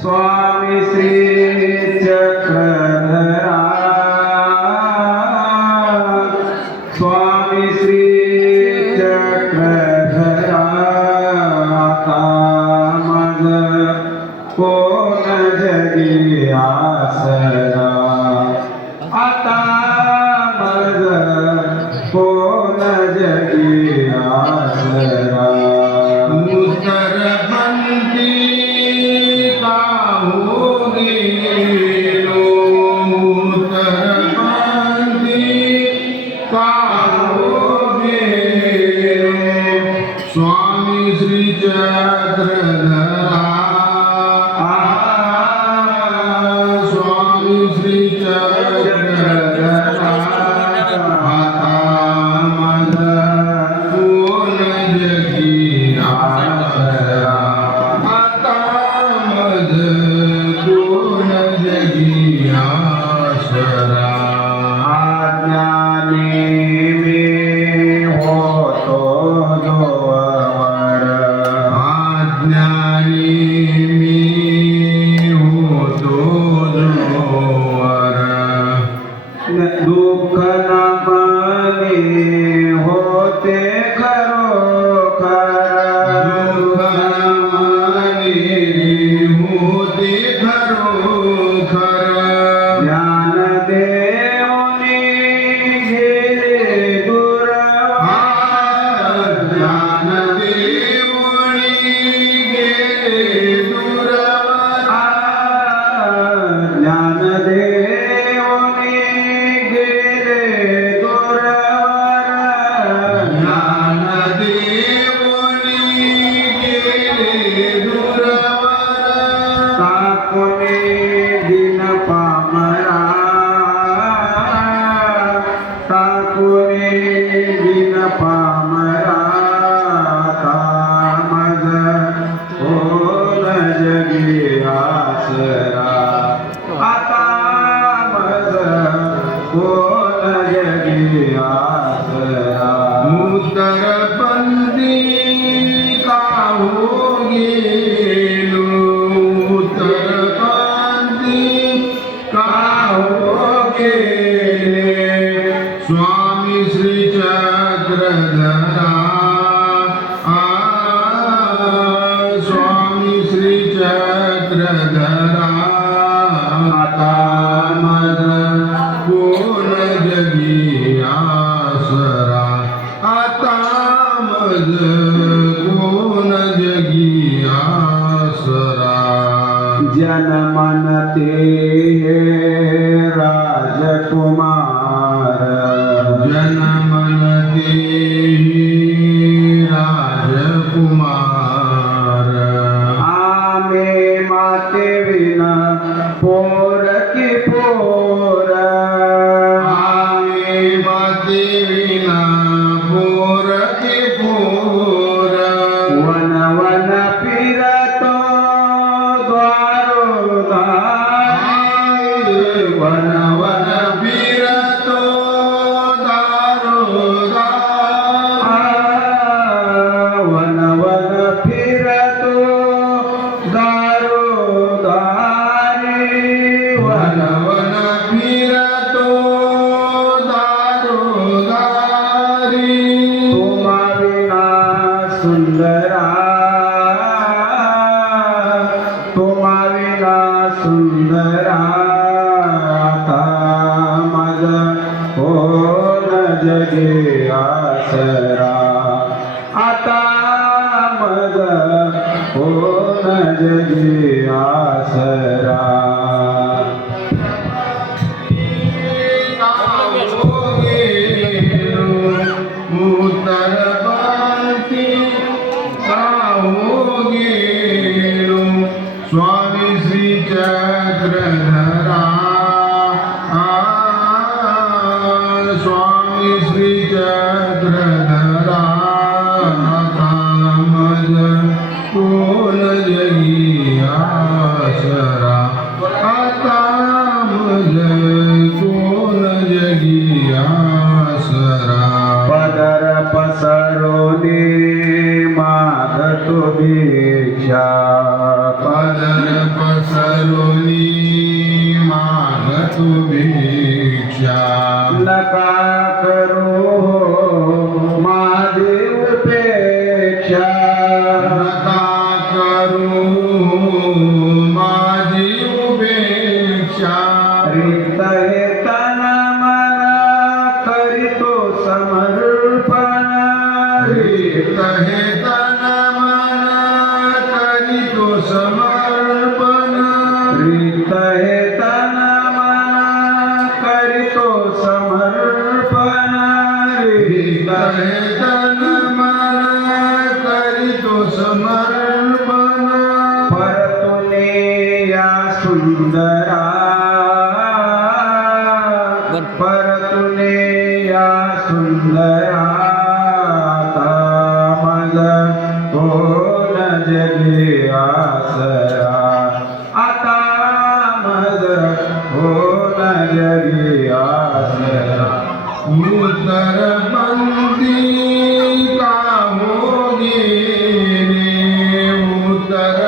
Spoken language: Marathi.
स्वामी श्री चक्रधरा स्वामी श्री चक्रधरा आता मज कोण जगी आसरा आता मज कोण जगी आसरा स्वामी श्री चक्रधरा स्वामी श्री चक्रधरा आता मज कोण जगी आसरा आता मज कोण जगी आसरा दुःख न बने होते खरोखर दुःख न होते खरोखर ज्ञानदेवने गेले दूर ज्ञानदेवनी गेले दूर ज्ञानदेव दिन पामरा ताकुने दिन पामरा तामज कोण जगी आसरा आता मज कोण जगी आसरा उत्तरपंथी का हो गेलो स्वामी श्री चक्रधरा स्वामी श्री चक्रधरा आता मज कोण जगी आसरा आता मज कोण जगी आसरा जनमनते राजकुमार जनमनते राजकुमार आमे माते विना पोर की पोर आमे माते विना पोर की पोर वन वन फिरतो वन वन फिरतो वन वन फिरतो दारोदारी वन वन फिरतो दारोदारी तुम्हा विना सुंदरा तुम्हा विना सुंदरा कोण जगी आसरा आता मज कोण जगी आसरा उत्तरपंथी का हो गेलो स्वामी श्री चक्रधरा स्वामी श्री चक्रधरा आता मज कोण जगी आसरा आता मज कोण जगी आसरा पदर पसरोने मागतो भिक्षा पदर पसरोने सलोनी मागतो भिक्षा नका करो माझी उपेक्षा नका करू माझी उपेक्षा रिक्त हे तन मन करीतो समर्पण रिक्त हे तन मन करीतो समर्पण रिक्त हे तन मन करीतो समर्पण रिक्त हे तन मन करीतो समर्पण परतुने या सुंदरा परतुने या सुंदरा मज कोण जगे आसरा आता मज कोण जगे आसरा उत्तरपंथी का हो गेले उत्तर